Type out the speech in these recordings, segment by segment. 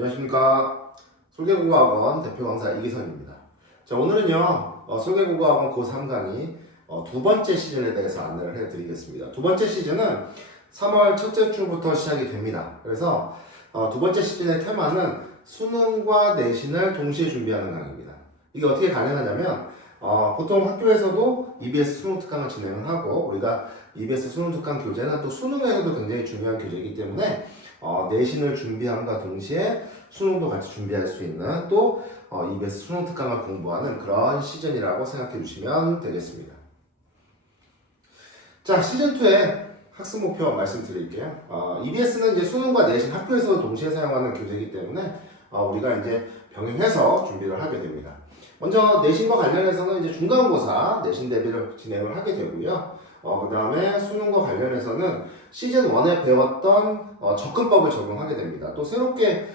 안녕하십니까. 설계국어학원 대표 강사 이기선입니다. 자, 오늘은요, 설계국어학원 고3 강의 두 번째 시즌에 대해서 안내를 해드리겠습니다. 두 번째 시즌은 3월 첫째 주부터 시작이 됩니다. 그래서 두 번째 시즌의 테마는 수능과 내신을 동시에 준비하는 강의입니다. 이게 어떻게 가능하냐면 보통 학교에서도 EBS 수능 특강을 진행을 하고, 우리가 EBS 수능 특강 교재는 또 수능에서도 굉장히 중요한 교재이기 때문에 내신을 준비함과 동시에 수능도 같이 준비할 수 있는 또 EBS 수능 특강을 공부하는 그런 시즌이라고 생각해 주시면 되겠습니다. 자, 시즌2의 학습 목표 말씀드릴게요. EBS는 이제 수능과 내신 학교에서도 동시에 사용하는 교재이기 때문에 우리가 이제 병행해서 준비를 하게 됩니다. 먼저 내신과 관련해서는 이제 중간고사 내신 대비를 진행을 하게 되고요. 그 다음에 수능과 관련해서는 시즌 1에 배웠던 접근법을 적용하게 됩니다. 또 새롭게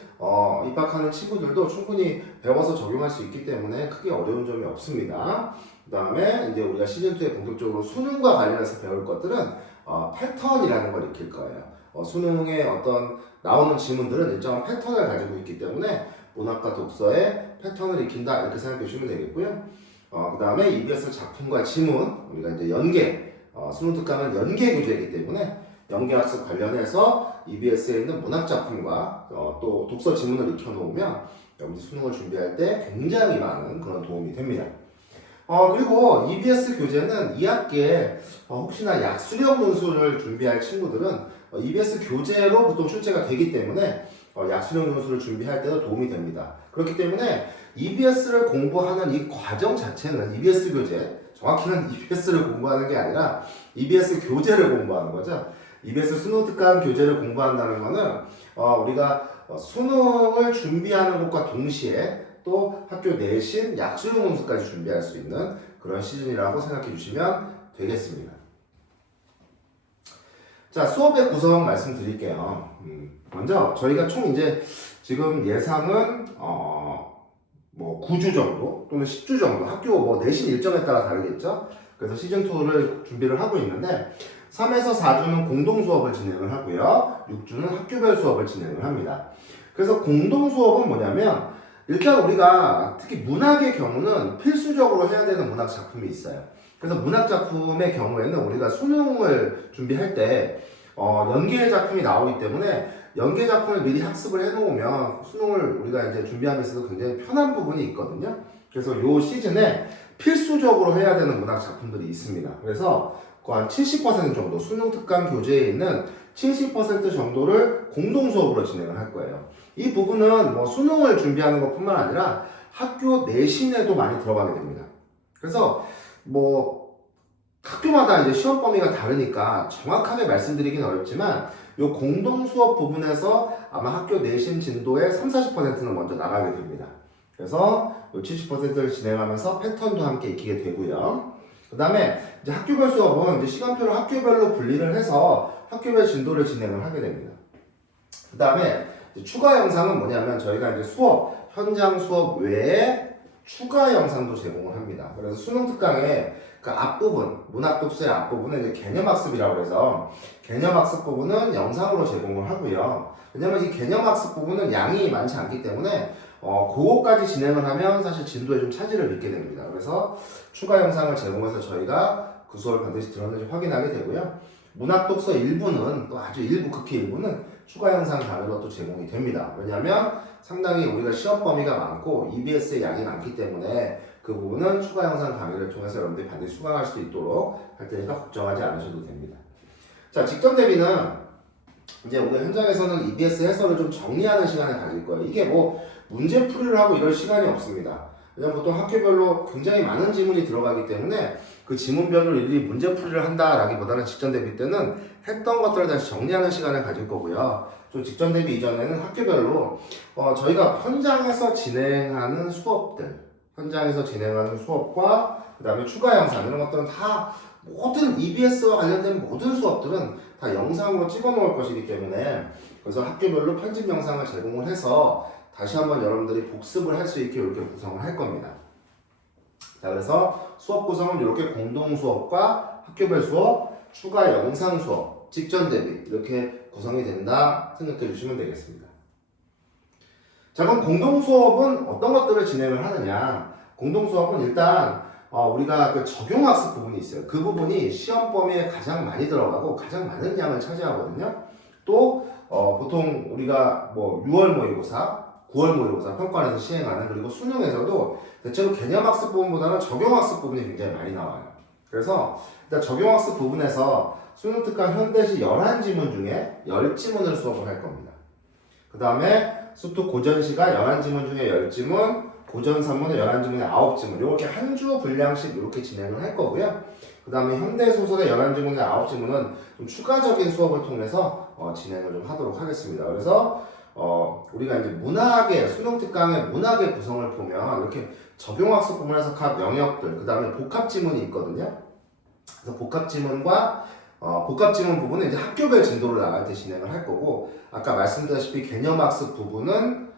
입학하는 친구들도 충분히 배워서 적용할 수 있기 때문에 크게 어려운 점이 없습니다. 그 다음에 이제 우리가 시즌 2에 본격적으로 수능과 관련해서 배울 것들은 패턴이라는 걸 익힐 거예요. 수능에 어떤 나오는 지문들은 일정한 패턴을 가지고 있기 때문에 문학과 독서의 패턴을 익힌다 이렇게 생각해 주시면 되겠고요. 그 다음에 EBS 작품과 지문, 우리가 이제 연계, 수능 특강은 연계 교재이기 때문에 연계 학습 관련해서 EBS에 있는 문학 작품과 또 독서 지문을 익혀 놓으면 여러분들 수능을 준비할 때 굉장히 많은 그런 도움이 됩니다. 그리고 EBS 교재는 2학기에 혹시나 약수령 논술을 준비할 친구들은 EBS 교재로 보통 출제가 되기 때문에 약수령 논술을 준비할 때도 도움이 됩니다. 그렇기 때문에 EBS를 공부하는 이 과정 자체는 EBS 교재, 정확히는 EBS를 공부하는 게 아니라 EBS 교재를 공부하는 거죠. EBS 수능 특강 교재를 공부한다는 거는 우리가 수능을 준비하는 것과 동시에 또 학교 내신 약수령 논술까지 준비할 수 있는 그런 시즌이라고 생각해 주시면 되겠습니다. 자, 수업의 구성 말씀드릴게요. 먼저 저희가 총 이제 지금 예상은 뭐 9주 정도 또는 10주 정도 학교 뭐 내신 일정에 따라 다르겠죠. 그래서 시즌2를 준비를 하고 있는데 3에서 4주는 공동 수업을 진행을 하고요. 6주는 학교별 수업을 진행을 합니다. 그래서 공동 수업은 뭐냐면 일단 우리가 특히 문학의 경우는 필수적으로 해야 되는 문학 작품이 있어요. 그래서 문학 작품의 경우에는 우리가 수능을 준비할 때 연계 작품이 나오기 때문에 연계 작품을 미리 학습을 해놓으면 수능을 우리가 이제 준비하는 데 있어서 굉장히 편한 부분이 있거든요. 그래서 이 시즌에 필수적으로 해야 되는 문학 작품들이 있습니다. 그래서 한 70% 정도 수능 특강 교재에 있는 70% 정도를 공동 수업으로 진행을 할 거예요. 이 부분은 뭐 수능을 준비하는 것뿐만 아니라 학교 내신에도 많이 들어가게 됩니다. 그래서 뭐 학교마다 이제 시험 범위가 다르니까 정확하게 말씀드리긴 어렵지만 이 공동 수업 부분에서 아마 학교 내신 진도의 30-40%는 먼저 나가게 됩니다. 그래서 70%를 진행하면서 패턴도 함께 익히게 되고요. 그 다음에 이제 학교별 수업은 이제 시간표를 학교별로 분리를 해서 학교별 진도를 진행을 하게 됩니다. 그 다음에 추가 영상은 뭐냐면 저희가 이제 수업, 현장 수업 외에 추가 영상도 제공을 합니다. 그래서 수능 특강의 그 앞부분, 문학 독서의 앞부분은 이제 개념학습이라고 해서 개념학습 부분은 영상으로 제공을 하고요. 왜냐면 이 개념학습 부분은 양이 많지 않기 때문에 그거까지 진행을 하면 사실 진도에 좀 차질을 빚게 됩니다. 그래서 추가 영상을 제공해서 저희가 그 수업을 반드시 들었는지 확인하게 되고요. 문학 독서 일부는 또 아주 일부 극히 일부는 추가 영상 강의로 또 제공이 됩니다. 왜냐하면 상당히 우리가 시험 범위가 많고 EBS의 양이 많기 때문에 그 부분은 추가 영상 강의를 통해서 여러분들이 반드시 수강할 수 있도록 할 테니까 걱정하지 않으셔도 됩니다. 자, 직전 대비는 이제 우리 현장에서는 EBS 해설을 좀 정리하는 시간을 가질 거예요. 이게 뭐 문제풀이를 하고 이럴 시간이 없습니다. 왜냐면 보통 학교별로 굉장히 많은 지문이 들어가기 때문에 그 지문별로 일일이 문제풀이를 한다라기보다는 직전 대비 때는 했던 것들을 다시 정리하는 시간을 가질 거고요. 좀 직전 대비 이전에는 학교별로 저희가 현장에서 진행하는 수업들, 현장에서 진행하는 수업과 그 다음에 추가 영상 이런 것들은 다 모든 EBS와 관련된 모든 수업들은 다 영상으로 찍어 놓을 것이기 때문에 그래서 학교별로 편집 영상을 제공을 해서 다시 한번 여러분들이 복습을 할 수 있게 이렇게 구성을 할 겁니다. 자, 그래서 수업 구성은 이렇게 공동 수업과 학교별 수업, 추가 영상 수업, 직전 대비 이렇게 구성이 된다 생각해 주시면 되겠습니다. 자, 그럼 공동 수업은 어떤 것들을 진행을 하느냐? 공동 수업은 일단 우리가 그 적용학습 부분이 있어요. 그 부분이 시험 범위에 가장 많이 들어가고 가장 많은 양을 차지하거든요. 또 보통 우리가 뭐 6월 모의고사, 9월 모의고사 평가원에서 시행하는, 그리고 수능에서도 대체로 개념학습 부분보다는 적용학습 부분이 굉장히 많이 나와요. 그래서 일단 적용학습 부분에서 수능특강 현대시 11지문 중에 10지문을 수업을 할 겁니다. 그 다음에 수특 고전시가 11지문 중에 10지문, 고전 3문은 11지문에 9지문, 이렇게 한 주 분량씩 이렇게 진행을 할 거고요. 그 다음에 현대소설의 11지문에 9지문은 좀 추가적인 수업을 통해서 진행을 좀 하도록 하겠습니다. 그래서 우리가 이제 문학의, 수능특강의 문학의 구성을 보면 이렇게 적용학습 부분에서 각 영역들, 그 다음에 복합지문이 있거든요. 그래서 복합지문 부분은 이제 학교별 진도를 나갈 때 진행을 할 거고, 아까 말씀드렸다시피 개념학습 부분은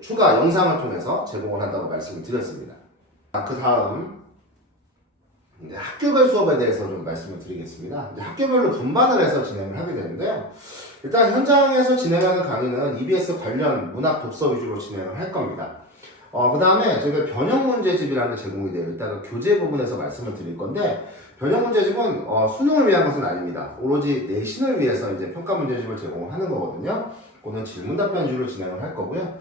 추가 영상을 통해서 제공을 한다고 말씀을 드렸습니다. 그 다음 학교별 수업에 대해서 좀 말씀을 드리겠습니다. 이제 학교별로 분반을 해서 진행을 하게 되는데요. 일단 현장에서 진행하는 강의는 EBS 관련 문학 독서 위주로 진행을 할 겁니다. 그 다음에 저희가 변형 문제집이라는 제공이 돼요. 일단은 교재 부분에서 말씀을 드릴 건데, 변형 문제집은 수능을 위한 것은 아닙니다. 오로지 내신을 위해서 이제 평가 문제집을 제공을 하는 거거든요. 그거는 질문 답변 위주로 진행을 할 거고요.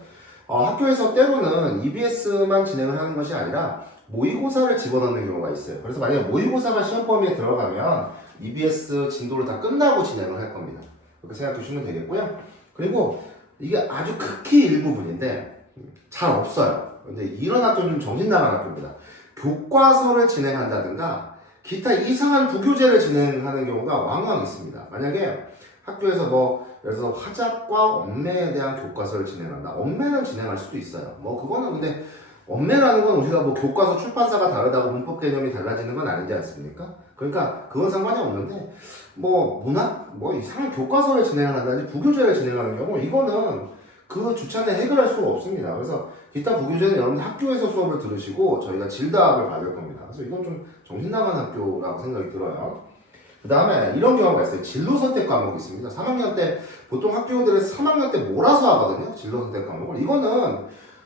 학교에서 때로는 EBS만 진행을 하는 것이 아니라 모의고사를 집어넣는 경우가 있어요. 그래서 만약에 모의고사가 시험 범위에 들어가면 EBS 진도를 다 끝나고 진행을 할 겁니다. 그렇게 생각해 주시면 되겠고요. 그리고 이게 아주 극히 일부분인데 잘 없어요. 근데 이런 학교는 좀 정신 나간 학교입니다. 교과서를 진행한다든가 기타 이상한 부교재를 진행하는 경우가 왕왕 있습니다. 만약에 학교에서 예를 들어서 화작과 언매에 대한 교과서를 진행한다. 언매는 진행할 수도 있어요. 그거는 근데 언매라는 건 우리가 교과서 출판사가 다르다고 문법 개념이 달라지는 건 아니지 않습니까? 그러니까 그건 상관이 없는데 문학 이상한 교과서를 진행한다든지 부교재를 진행하는 경우 이거는 그 주차는 해결할 수가 없습니다. 그래서 기타 부교재는 여러분들 학교에서 수업을 들으시고 저희가 질답을 받을 겁니다. 그래서 이건 좀 정신 나간 학교라고 생각이 들어요. 그 다음에 이런 경우가 있어요. 진로 선택 과목이 있습니다. 3학년 때 보통 학교들은 3학년 때 몰아서 하거든요. 진로 선택 과목을. 이거는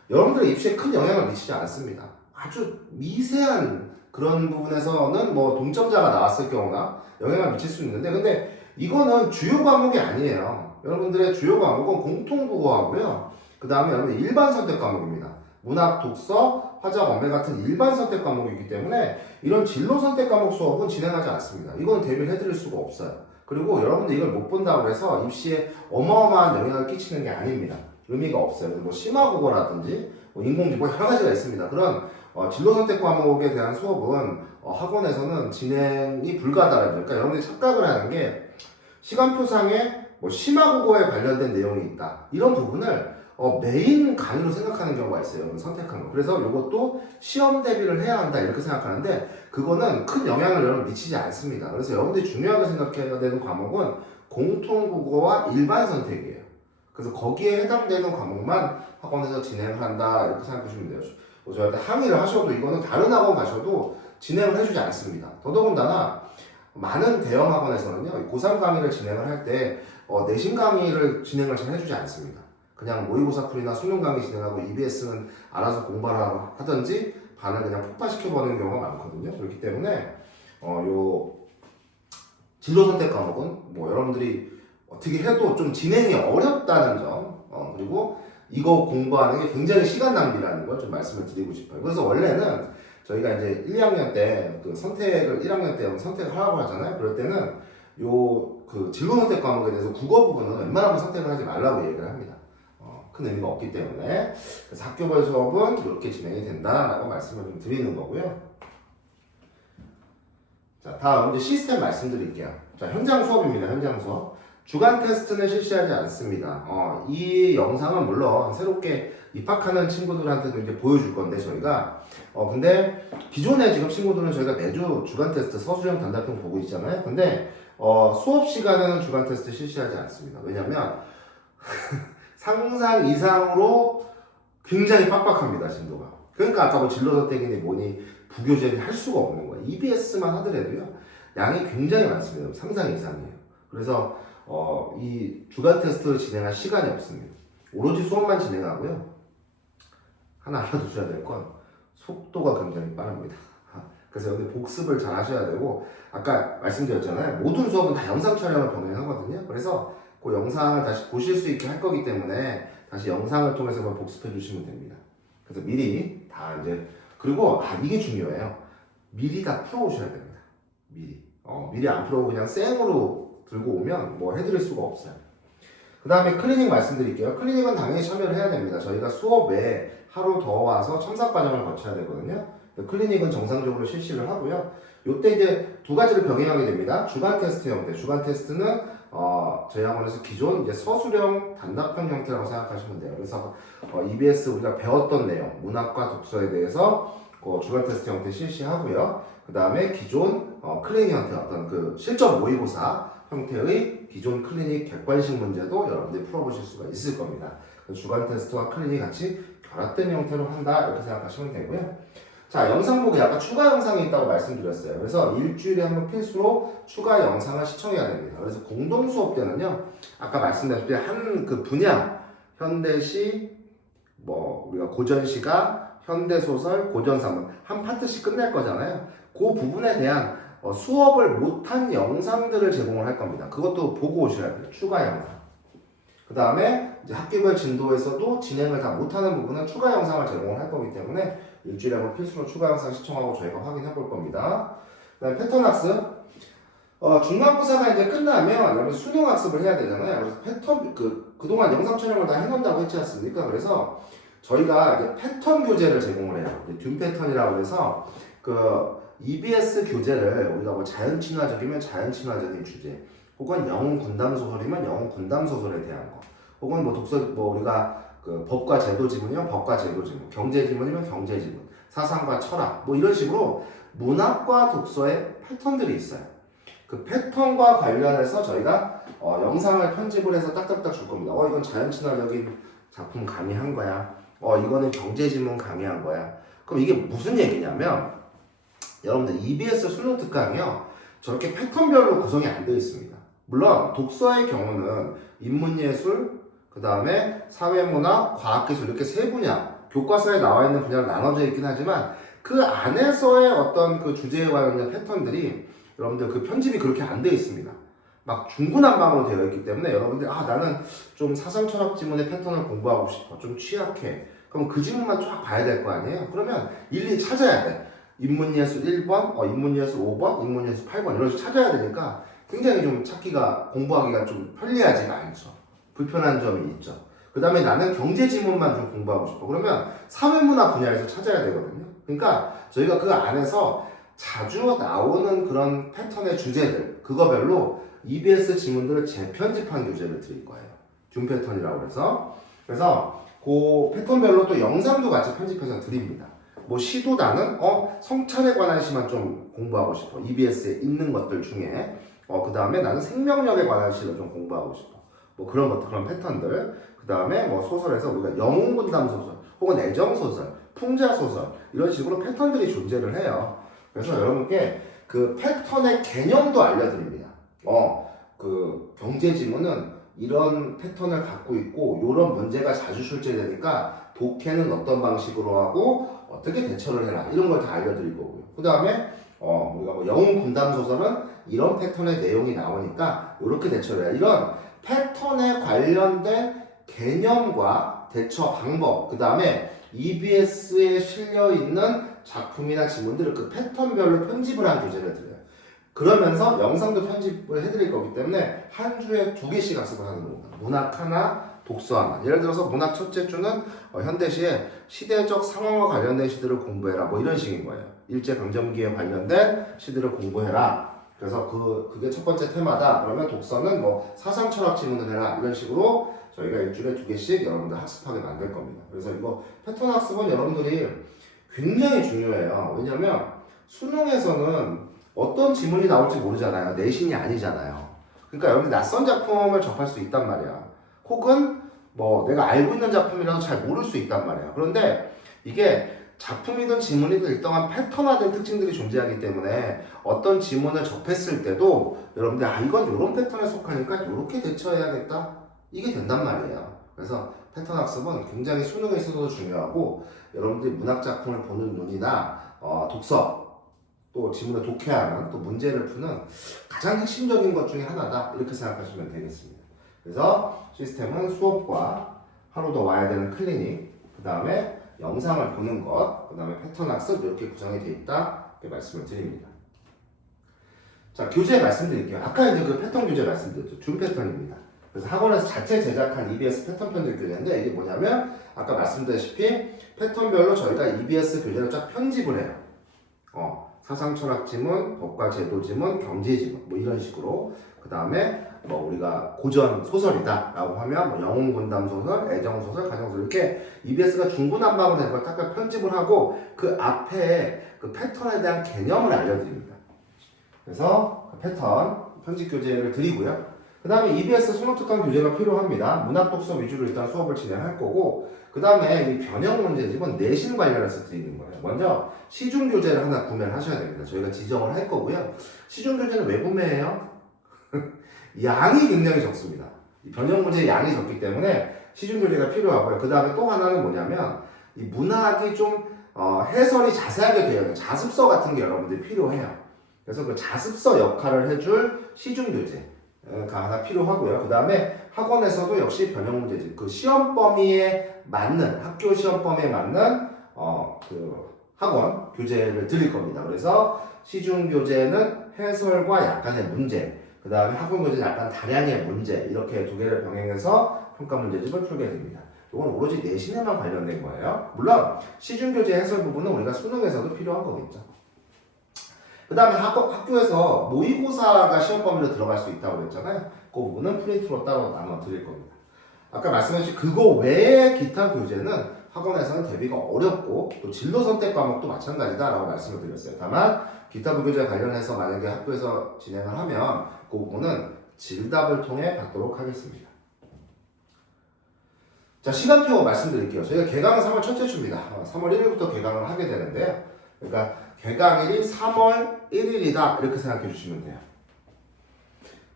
여러분들의 입시에 큰 영향을 미치지 않습니다. 아주 미세한 그런 부분에서는 동점자가 나왔을 경우나 영향을 미칠 수 있는데, 근데 이거는 주요 과목이 아니에요. 여러분들의 주요 과목은 공통국어하고요. 그 다음에 여러분 일반 선택 과목입니다. 문학, 독서, 화작, 언매 같은 일반 선택 과목이기 때문에 이런 진로 선택 과목 수업은 진행하지 않습니다. 이건 대비를 해드릴 수가 없어요. 그리고 여러분들 이걸 못 본다고 해서 입시에 어마어마한 영향을 끼치는 게 아닙니다. 의미가 없어요. 심화국어라든지 인공지능 여러 가지가 있습니다. 그런 진로 선택 과목에 대한 수업은 학원에서는 진행이 불가하다라는, 그러니까 여러분들이 착각을 하는 게 시간표상에 심화국어에 관련된 내용이 있다. 이런 부분을 메인 강의로 생각하는 경우가 있어요. 선택한 거. 그래서 이것도 시험 대비를 해야 한다 이렇게 생각하는데 그거는 큰 영향을 여러분 미치지 않습니다. 그래서 여러분들이 중요하게 생각해야 되는 과목은 공통국어와 일반 선택이에요. 그래서 거기에 해당되는 과목만 학원에서 진행을 한다 이렇게 생각하시면 돼요. 저한테 항의를 하셔도 이거는 다른 학원 가셔도 진행을 해주지 않습니다. 더더군다나 많은 대형 학원에서는요, 고3 강의를 진행을 할 때 내신 강의를 진행을 잘 해주지 않습니다. 그냥 모의고사 풀이나 수능 강의 진행하고 EBS는 알아서 공부를 하든지 반을 그냥 폭파시켜버리는 경우가 많거든요. 그렇기 때문에 요 진로 선택 과목은 여러분들이 어떻게 해도 좀 진행이 어렵다는 점, 그리고 이거 공부하는 게 굉장히 시간 낭비라는 걸 좀 말씀을 드리고 싶어요. 그래서 원래는 저희가 이제 1, 2학년 때 그 선택을 1학년 때 선택을 하라고 하잖아요. 그럴 때는 진로 선택 과목에 대해서 국어 부분은 웬만하면 선택을 하지 말라고 얘기를 합니다. 큰 의미가 없기 때문에. 그래서 학교별 수업은 이렇게 진행이 된다라고 말씀을 좀 드리는 거고요. 자, 다음 이제 시스템 말씀드릴게요. 자, 현장 수업입니다. 현장 수업. 주간 테스트는 실시하지 않습니다. 이 영상은 물론 새롭게 입학하는 친구들한테도 이제 보여줄 건데 저희가 근데 기존에 지금 친구들은 저희가 매주 주간 테스트 서술형 단답형 보고 있잖아요. 근데 수업 시간에는 주간 테스트 실시하지 않습니다. 왜냐면 상상 이상으로 굉장히 빡빡합니다, 진도가. 그러니까 아까 진로 선택이니 뭐니 부교재니 할 수가 없는 거예요. EBS만 하더라도요, 양이 굉장히 많습니다. 상상 이상이에요. 그래서 이 주간 테스트를 진행할 시간이 없습니다. 오로지 수업만 진행하고요. 하나 알아두셔야 될 건 속도가 굉장히 빠릅니다. 그래서 여기 복습을 잘 하셔야 되고, 아까 말씀드렸잖아요. 모든 수업은 다 영상 촬영을 병행하거든요. 그래서 그 영상을 다시 보실 수 있게 할 거기 때문에 다시 영상을 통해서 복습해 주시면 됩니다. 그래서 미리 다 이제, 그리고 이게 중요해요. 미리 다 풀어오셔야 됩니다. 미리 안 풀어오고 그냥 생으로 들고 오면 뭐 해드릴 수가 없어요. 그 다음에 클리닉 말씀드릴게요. 클리닉은 당연히 참여를 해야 됩니다. 저희가 수업 외에 하루 더 와서 첨삭 과정을 거쳐야 되거든요. 클리닉은 정상적으로 실시를 하고요. 요때 이제 두 가지를 병행하게 됩니다. 주간 테스트 형태. 주간 테스트는 저희 학원에서 기존 이제 서술형 단답형 형태라고 생각하시면 돼요. 그래서 EBS 우리가 배웠던 내용, 문학과 독서에 대해서 주간 테스트 형태 실시하고요. 그 다음에 기존 클리닉 형태 어떤 그 실전 모의고사 형태의 기존 클리닉 객관식 문제도 여러분들이 풀어보실 수가 있을 겁니다. 주간 테스트와 클리닉이 같이 결합된 형태로 한다 이렇게 생각하시면 되고요. 자, 영상 보기 아까 추가 영상이 있다고 말씀드렸어요. 그래서 일주일에 한 번 필수로 추가 영상을 시청해야 됩니다. 그래서 공동 수업 때는요, 아까 말씀드렸듯이 한 그 분야, 현대시, 뭐 우리가 고전시가, 현대소설, 고전散문 한 파트씩 끝낼 거잖아요. 그 부분에 대한 수업을 못한 영상들을 제공을 할 겁니다. 그것도 보고 오셔야 돼요. 추가 영상. 그 다음에 이제 학기별 진도에서도 진행을 다 못하는 부분은 추가 영상을 제공을 할 거기 때문에 일주일에 한번 필수로 추가 영상 시청하고 저희가 확인해 볼 겁니다. 그 다음에 패턴 학습. 중간고사가 이제 끝나면 여러분 수능 학습을 해야 되잖아요. 그래서 패턴, 그동안 영상 촬영을 다 해놓는다고 했지 않습니까? 그래서 저희가 이제 패턴 교재를 제공을 해요. 듄 패턴이라고 해서 EBS 교재를 우리가 뭐 자연 친화적이면 자연 친화적인 주제, 혹은 영웅 군담 소설이면 영웅 군담 소설에 대한 거, 혹은 뭐 독서 뭐 우리가 법과 제도 지문이면 법과 제도 지문, 경제 지문이면 경제 지문, 사상과 철학 뭐 이런 식으로 문학과 독서의 패턴들이 있어요. 그 패턴과 관련해서 저희가 영상을 편집을 해서 딱딱딱 줄 겁니다. 이건 자연 친화적인 작품 강의한 거야. 이거는 경제 지문 강의한 거야. 그럼 이게 무슨 얘기냐면 여러분들 EBS 수능 특강이요. 저렇게 패턴별로 구성이 안 되어 있습니다. 물론 독서의 경우는 인문예술, 그 다음에 사회문화, 과학기술 이렇게 세 분야, 교과서에 나와 있는 분야로 나눠져 있긴 하지만 그 안에서의 어떤 그 주제에 관련된 패턴들이 여러분들 그 편집이 그렇게 안 되어 있습니다. 막 중구난방으로 되어 있기 때문에 여러분들 나는 좀 사상철학 지문의 패턴을 공부하고 싶어. 좀 취약해. 그럼 그 지문만 쫙 봐야 될 거 아니에요? 그러면 일일이 찾아야 돼. 인문예술 1번, 인문예술 5번, 인문예술 8번 이런 식으로 찾아야 되니까 굉장히 좀 찾기가, 공부하기가 좀 편리하지가 않죠. 불편한 점이 있죠. 그 다음에 나는 경제 지문만 좀 공부하고 싶어. 그러면 사회문화 분야에서 찾아야 되거든요. 그러니까 저희가 그 안에서 자주 나오는 그런 패턴의 주제들, 그거별로 EBS 지문들을 재편집한 교재를 드릴 거예요. 듄 패턴이라고 해서. 그래서 그 패턴별로 또 영상도 같이 편집해서 드립니다. 뭐 시도 나는 성찰에 관한 시만 좀 공부하고 싶어. EBS에 있는 것들 중에 그 다음에 나는 생명력에 관한 시를 좀 공부하고 싶어. 뭐 그런 것들, 그런 패턴들. 그 다음에 뭐 소설에서 우리가 영웅군담 소설, 혹은 애정 소설, 풍자 소설 이런 식으로 패턴들이 존재를 해요. 그래서 여러분께 그 패턴의 개념도 알려드립니다. 그 경제 지문은 이런 패턴을 갖고 있고 이런 문제가 자주 출제되니까 독해는 어떤 방식으로 하고 어떻게 대처를 해라 이런 걸 다 알려드릴 거고요. 그 다음에 우리가 뭐 영웅 군담 소설은 이런 패턴의 내용이 나오니까 이렇게 대처를 해라. 이런 패턴에 관련된 개념과 대처 방법, 그 다음에 EBS에 실려 있는 작품이나 지문들을 그 패턴별로 편집을 한 교재를 드려요. 그러면서 영상도 편집을 해드릴 거기 때문에 한 주에 2개씩 학습을 하는 겁니다. 문학 하나, 독서 하나. 예를 들어서 문학 첫째 주는 현대시의 시대적 상황과 관련된 시들을 공부해라. 뭐 이런 식인 거예요. 일제강점기에 관련된 시들을 공부해라. 그래서 그게 첫 번째 테마다. 그러면 독서는 뭐 사상철학 지문을 해라. 이런 식으로 저희가 일주일에 2개씩 여러분들 학습하게 만들 겁니다. 그래서 이거 패턴 학습은 여러분들이 굉장히 중요해요. 왜냐면 수능에서는 어떤 지문이 나올지 모르잖아요. 내신이 아니잖아요. 그러니까 여러분들 낯선 작품을 접할 수 있단 말이야. 혹은 뭐 내가 알고 있는 작품이라도 잘 모를 수 있단 말이야. 그런데 이게 작품이든 지문이든 일정한 패턴화된 특징들이 존재하기 때문에 어떤 지문을 접했을 때도 여러분들 이건 이런 패턴에 속하니까 이렇게 대처해야겠다. 이게 된단 말이에요. 그래서 패턴 학습은 굉장히 수능에 있어서도 중요하고 여러분들이 문학작품을 보는 눈이나 독서 또 지문을 독해하는 또 문제를 푸는 가장 핵심적인 것 중에 하나다 이렇게 생각하시면 되겠습니다. 그래서 시스템은 수업과 하루 더 와야 되는 클리닉 그 다음에 영상을 보는 것, 그 다음에 패턴 학습 이렇게 구성이 되어 있다 이렇게 말씀을 드립니다. 자, 교재 말씀드릴게요. 아까 이제 그 패턴 교재 말씀드렸죠. 준 패턴입니다. 그래서 학원에서 자체 제작한 EBS 패턴 편집 교재인데 이게 뭐냐면 아까 말씀드렸다시피 패턴별로 저희가 EBS 교재를 쫙 편집을 해요. 사상 철학 지문, 법과 제도 지문, 경제 지문 뭐 이런 식으로 그 다음에 뭐 우리가 고전 소설이다 라고 하면 뭐 영웅 군담 소설, 애정 소설, 가정 소설 이렇게 EBS가 중구난방으로 된 걸 딱 편집을 하고 그 앞에 그 패턴에 대한 개념을 알려드립니다. 그래서 그 패턴 편집 교재를 드리고요. 그 다음에 EBS 수능특강 교재가 필요합니다. 문학 독서 위주로 일단 수업을 진행할 거고 그 다음에 이 변형 문제집은 내신 관련해서 드리는 거예요. 먼저 시중 교재를 하나 구매를 하셔야 됩니다. 저희가 지정을 할 거고요. 시중 교재는 왜 구매해요? 양이 굉장히 적습니다. 이 변형 문제의 양이 적기 때문에 시중 교재가 필요하고요. 그 다음에 또 하나는 뭐냐면 이 문학이 좀 해설이 자세하게 되어 있는 자습서 같은 게 여러분들이 필요해요. 그래서 그 자습서 역할을 해줄 시중 교재가 하나 필요하고요. 그 다음에 학원에서도 역시 변형 문제집, 그 시험 범위에 맞는 학교 시험 범위에 맞는 그 학원 교재를 드릴 겁니다. 그래서 시중 교재는 해설과 약간의 문제, 그 다음에 학원 교재는 약간 다량의 문제 이렇게 두 개를 병행해서 평가 문제집을 풀게 됩니다. 이건 오로지 내신에만 관련된 거예요. 물론 시중 교재 해설 부분은 우리가 수능에서도 필요한 거겠죠. 그 다음에 학교에서 모의고사가 시험 범위로 들어갈 수 있다고 그랬잖아요. 그 부분은 프린트로 따로 나눠 드릴 겁니다. 아까 말씀하신 그거 외에 기타 교재는 학원에서는 대비가 어렵고 또 진로 선택 과목도 마찬가지다라고 말씀을 드렸어요. 다만 기타 부교재 관련해서 만약에 학교에서 진행을 하면 그 부분은 질답을 통해 받도록 하겠습니다. 자, 시간표 말씀드릴게요. 저희가 개강은 3월 첫째 주입니다. 3월 1일부터 개강을 하게 되는데요. 그러니까 개강일이 3월 1일이다 이렇게 생각해 주시면 돼요.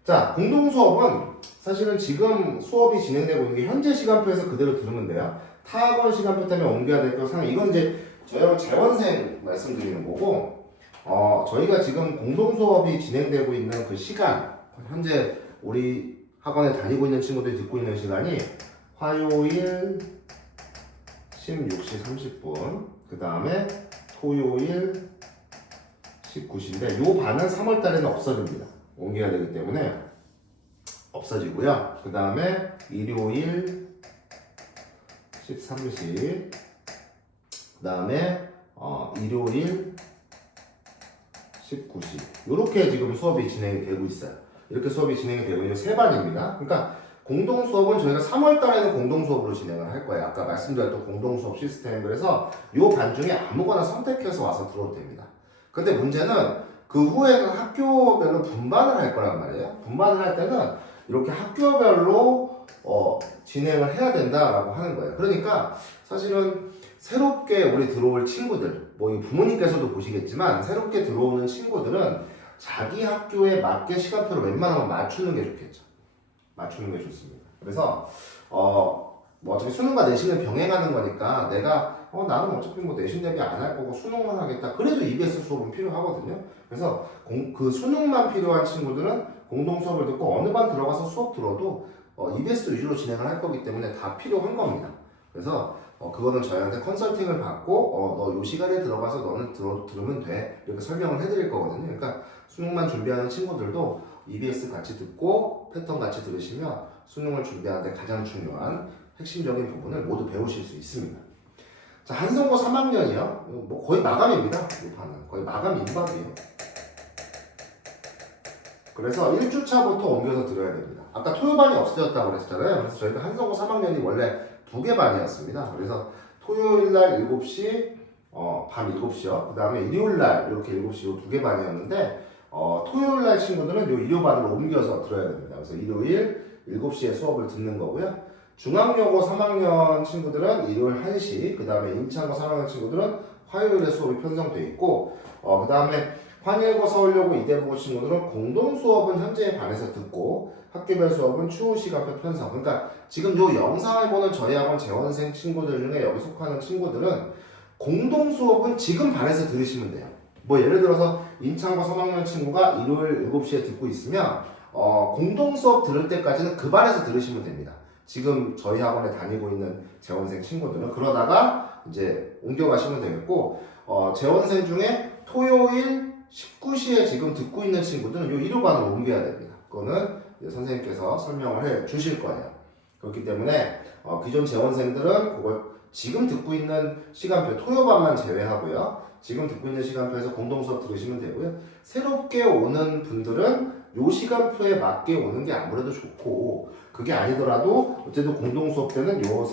자, 공동 수업은 사실은 지금 수업이 진행되고 있는 게 현재 시간표에서 그대로 들으면 돼요. 타학원 시간표 때문에 옮겨야 될 거 상황 이건 이제 저희 재원생 말씀드리는 거고 저희가 지금 공동 수업이 진행되고 있는 그 시간 현재 우리 학원에 다니고 있는 친구들이 듣고 있는 시간이 화요일 16시 30분 그 다음에 토요일 19시인데 요 반은 3월 달에는 없어집니다. 옮겨야 되기 때문에 없어지고요. 그 다음에 일요일 13시 그 다음에 일요일 19시 이렇게 지금 수업이 진행이 되고 있어요. 이렇게 수업이 진행이 되고 있는 세 반입니다. 그러니까 공동 수업은 저희가 3월 달에는 공동 수업으로 진행을 할 거예요. 아까 말씀드렸던 공동 수업 시스템. 그래서 이 반 중에 아무거나 선택해서 와서 들어도 됩니다. 근데 문제는 그 후에는 학교별로 분반을 할 거란 말이에요. 분반을 할 때는 이렇게 학교별로 진행을 해야 된다라고 하는 거예요. 그러니까 사실은 새롭게 우리 들어올 친구들, 뭐 부모님께서도 보시겠지만 새롭게 들어오는 친구들은 자기 학교에 맞게 시간표를 웬만하면 맞추는 게 좋겠죠. 맞추는 게 좋습니다. 그래서 뭐 어차피 수능과 내신을 병행하는 거니까 내가 나는 어차피 뭐 내신 대비 안 할 거고 수능만 하겠다. 그래도 EBS 수업은 필요하거든요. 그래서 그 수능만 필요한 친구들은 공동 수업을 듣고 어느 반 들어가서 수업 들어도 EBS 위주로 진행을 할 거기 때문에 다 필요한 겁니다. 그래서 그거는 저희한테 컨설팅을 받고 너 요 시간에 들어가서 너는 들으면 돼 이렇게 설명을 해드릴 거거든요. 그러니까 수능만 준비하는 친구들도 EBS 같이 듣고 패턴 같이 들으시면 수능을 준비하는데 가장 중요한 핵심적인 부분을 모두 배우실 수 있습니다. 자, 한성고 3학년이요. 뭐 거의 마감입니다. 이 판은 거의 마감 임박이에요. 그래서 1주차부터 옮겨서 들어야 됩니다. 아까 토요반이 없어졌다고 그랬잖아요. 그래서 저희가 한성고 3학년이 원래 2개 반이었습니다. 그래서 토요일날 7시, 밤 7시요. 그 다음에 일요일날 이렇게 7시 2개 반이었는데 토요일날 친구들은 요 일요반으로 옮겨서 들어야 됩니다. 그래서 일요일 7시에 수업을 듣는 거고요. 중앙여고 3학년 친구들은 일요일 1시, 그 다음에 임창고 3학년 친구들은 화요일에 수업이 편성되어 있고, 그 다음에 환일고, 서울여고, 이대보고 친구들은 공동 수업은 현재 반에서 듣고 학교별 수업은 추후 시간표 편성. 그러니까 지금 요 영상을 보는 저희 학원 재원생 친구들 중에 여기 속하는 친구들은 공동 수업은 지금 반에서 들으시면 돼요. 뭐 예를 들어서 인창고 3학년 친구가 일요일 7시에 듣고 있으면 공동 수업 들을 때까지는 그 반에서 들으시면 됩니다. 지금 저희 학원에 다니고 있는 재원생 친구들은 그러다가 이제 옮겨가시면 되겠고 재원생 중에 토요일 19시에 지금 듣고 있는 친구들은 요 일요반으로 옮겨야 됩니다. 그거는 이제 선생님께서 설명을 해 주실 거예요. 그렇기 때문에 기존 재원생들은 그걸 지금 듣고 있는 시간표 토요반만 제외하고요. 지금 듣고 있는 시간표에서 공동 수업 들으시면 되고요. 새롭게 오는 분들은 요 시간표에 맞게 오는 게 아무래도 좋고 그게 아니더라도 어쨌든 공동 수업 때는 요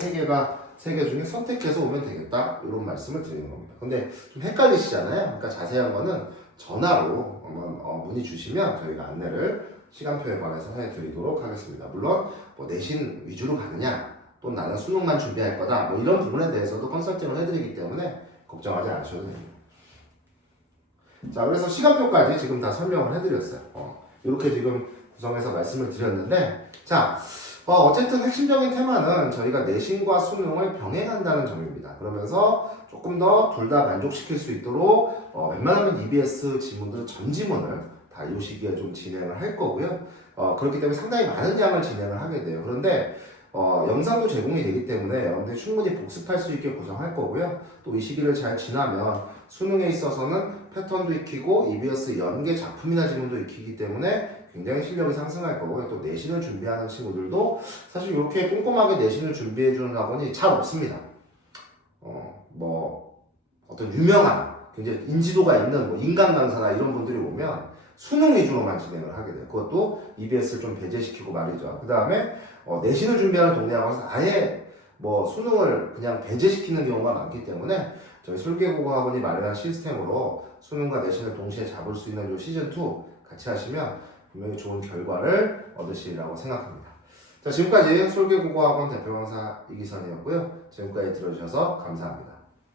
세 개 중에 선택해서 오면 되겠다 이런 말씀을 드리는 겁니다. 근데 좀 헷갈리시잖아요. 그러니까 자세한 거는 전화로 문의 주시면 저희가 안내를 시간표에 관해서 해드리도록 하겠습니다. 물론 뭐 내신 위주로 가느냐 또는 나는 수능만 준비할 거다 뭐 이런 부분에 대해서도 컨설팅을 해드리기 때문에 걱정하지 않으셔도 됩니다. 자, 그래서 시간표까지 지금 다 설명을 해드렸어요. 이렇게 지금 구성해서 말씀을 드렸는데, 자, 어쨌든 핵심적인 테마는 저희가 내신과 수능을 병행한다는 점입니다. 그러면서 조금 더 둘 다 만족시킬 수 있도록 웬만하면 EBS 지문들은 전 지문을 다 이 시기에 좀 진행을 할 거고요. 그렇기 때문에 상당히 많은 양을 진행을 하게 돼요. 그런데 영상도 제공이 되기 때문에 여러분들이 충분히 복습할 수 있게 구성할 거고요. 또 이 시기를 잘 지나면 수능에 있어서는 패턴도 익히고 EBS 연계 작품이나 지문도 익히기 때문에 굉장히 실력이 상승할 거고요. 또 내신을 준비하는 친구들도 사실 이렇게 꼼꼼하게 내신을 준비해주는 학원이 잘 없습니다. 뭐 어떤 유명한 굉장히 인지도가 있는 뭐 인간 강사나 이런 분들이 오면 수능 위주로만 진행을 하게 돼요. 그것도 EBS를 좀 배제시키고 말이죠. 그 다음에 내신을 준비하는 동네 학원에서 아예 뭐 수능을 그냥 배제시키는 경우가 많기 때문에 저희 설계국어학원이 마련한 시스템으로 수능과 내신을 동시에 잡을 수 있는 요 시즌2 같이 하시면 분명히 좋은 결과를 얻으시리라고 생각합니다. 자, 지금까지 설계국어학원 대표 강사 이기선이었고요. 지금까지 들어주셔서 감사합니다.